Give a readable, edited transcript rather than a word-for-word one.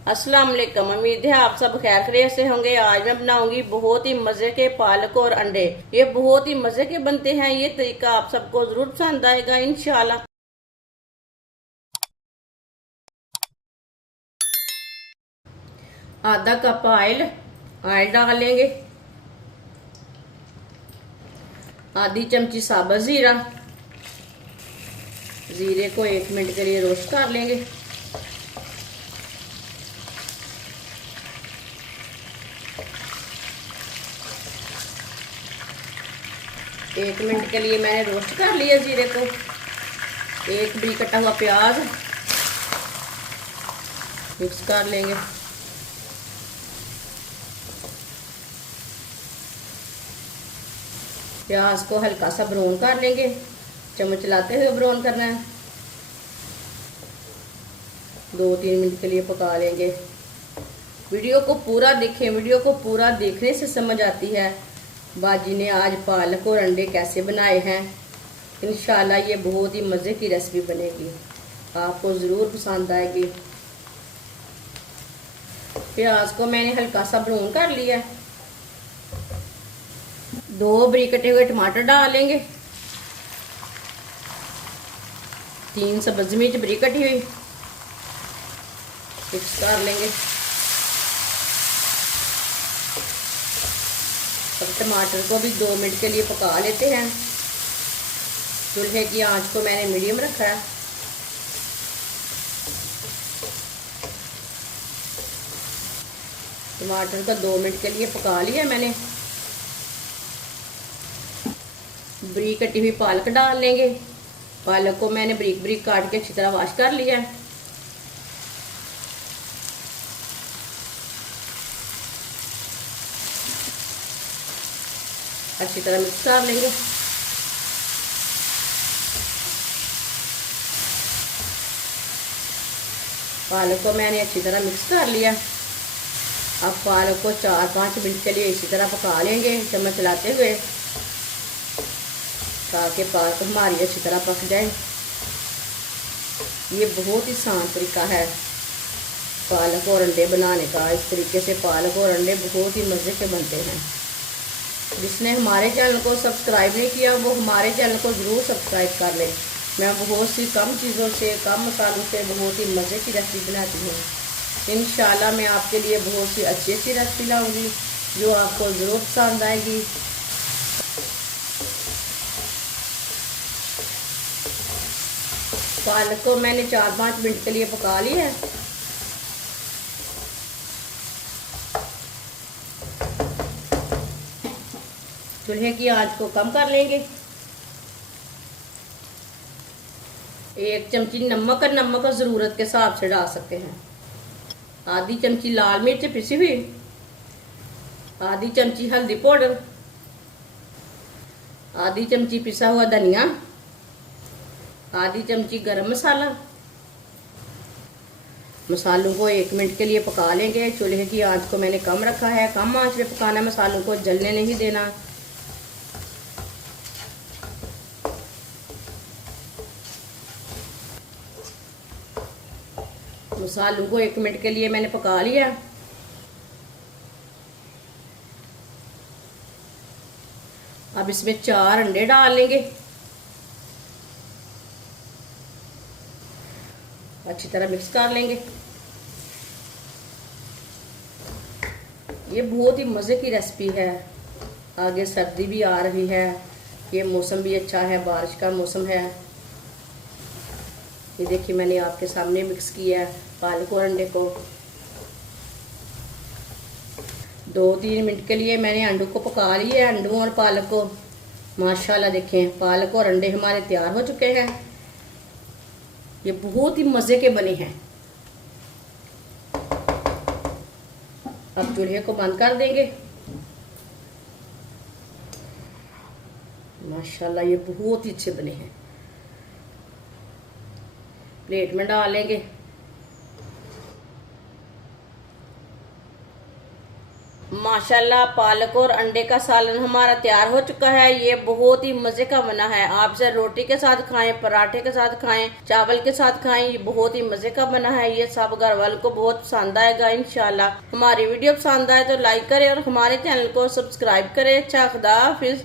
अस्सलाम वालेकुम। उम्मीद है आप सब खैर खैरियत से होंगे। आज मैं बनाऊंगी बहुत ही मजे के पालक और अंडे। ये बहुत ही मजे के बनते हैं। ये तरीका आप सबको जरूर पसंद आएगा इंशाल्लाह। आधा कप ऑयल डाल लेंगे। आधी चमची साबुत जीरा। जीरे को 1 मिनट के लिए रोस्ट कर लेंगे। एक मिनट के लिए मैंने रोस्ट कर लिया जीरे को। एक बड़ी कटा हुआ प्याज मिक्स कर लेंगे। प्याज को हल्का सा ब्राउन कर लेंगे। चम्मच चलाते हुए ब्राउन करना है। 2-3 मिनट के लिए पका लेंगे। वीडियो को पूरा देखें। वीडियो को पूरा देखने से समझ आती है बाजी ने आज पालक और अंडे कैसे बनाए हैं। इंशाल्लाह ये बहुत ही मज़े की रेसिपी बनेगी, आपको ज़रूर पसंद आएगी। प्याज को मैंने हल्का सा ब्राउन कर लिया है। 2 बारीक कटे हुए टमाटर डाल लेंगे। 3 सब्ज़ मिर्च बारीक कटी हुई मिक्स कर लेंगे। अब टमाटर को भी 2 मिनट के लिए पका लेते हैं। चूल्हे की आंच को मैंने मीडियम रखा है। टमाटर को 2 मिनट के लिए पका लिया मैंने। बारीक कटी हुई पालक डाल लेंगे। पालक को मैंने बारीक बारीक काट के अच्छी तरह वॉश कर लिया है। अच्छी तरह मिक्स कर लेंगे। पालक को मैंने अच्छी तरह मिक्स कर लिया। अब पालक को 4-5 मिनट के लिए इसी तरह पका लेंगे चम्मच चलाते हुए, ताकि पालक हमारी अच्छी तरह पक जाए। ये बहुत ही आसान तरीका है पालक और अंडे बनाने का। इस तरीके से पालक और अंडे बहुत ही मज़े के बनते हैं। जिसने हमारे चैनल को सब्सक्राइब नहीं किया वो हमारे चैनल को ज़रूर सब्सक्राइब कर ले। मैं बहुत सी कम चीज़ों से, कम मसालों से बहुत ही मज़े की रेसिपी बनाती हूँ। इंशाल्लाह मैं आपके लिए बहुत सी अच्छी अच्छी रेसिपी लाऊंगी जो आपको ज़रूर पसंद आएगी। पालक को मैंने 4-5 मिनट के लिए पका लिया है। चूल्हे की आंच को कम कर लेंगे। 1 चमची नमक ज़रूरत के हिसाब से डाल सकते हैं। आधी चमची लाल मिर्च पिसी हुई। आधी चमची हल्दी पाउडर। आधी चमची पिसा हुआ धनिया। आधी चमची गरम मसाला। मसालों को 1 मिनट के लिए पका लेंगे। चूल्हे की आंच को मैंने कम रखा है। कम आंच पे पकाना, मसालों को जलने नहीं देना। मसालों को 1 मिनट के लिए मैंने पका लिया। अब इसमें 4 अंडे डाल लेंगे। अच्छी तरह मिक्स कर लेंगे। ये बहुत ही मज़े की रेसिपी है। आगे सर्दी भी आ रही है, ये मौसम भी अच्छा है, बारिश का मौसम है। ये देखिए मैंने आपके सामने मिक्स किया है पालक और अंडे को। 2-3 मिनट के लिए मैंने अंडों को पका लिया है, अंडों और पालक को। माशाल्लाह देखें पालक और अंडे हमारे तैयार हो चुके हैं। ये बहुत ही मज़े के बने हैं। अब चूल्हे को बंद कर देंगे। माशाल्लाह ये बहुत ही अच्छे बने हैं। प्लेट में डाल लेंगे। माशाल्लाह पालक और अंडे का सालन हमारा तैयार हो चुका है। ये बहुत ही मजे का बना है। आप इसे रोटी के साथ खाएं, पराठे के साथ खाएं, चावल के साथ खाएं। ये बहुत ही मजे का बना है। ये सब घर वालों को बहुत पसंद आएगा इंशाल्लाह। हमारी वीडियो पसंद आए तो लाइक करें और हमारे चैनल को सब्सक्राइब करें। अच्छा, खुदा हाफिज।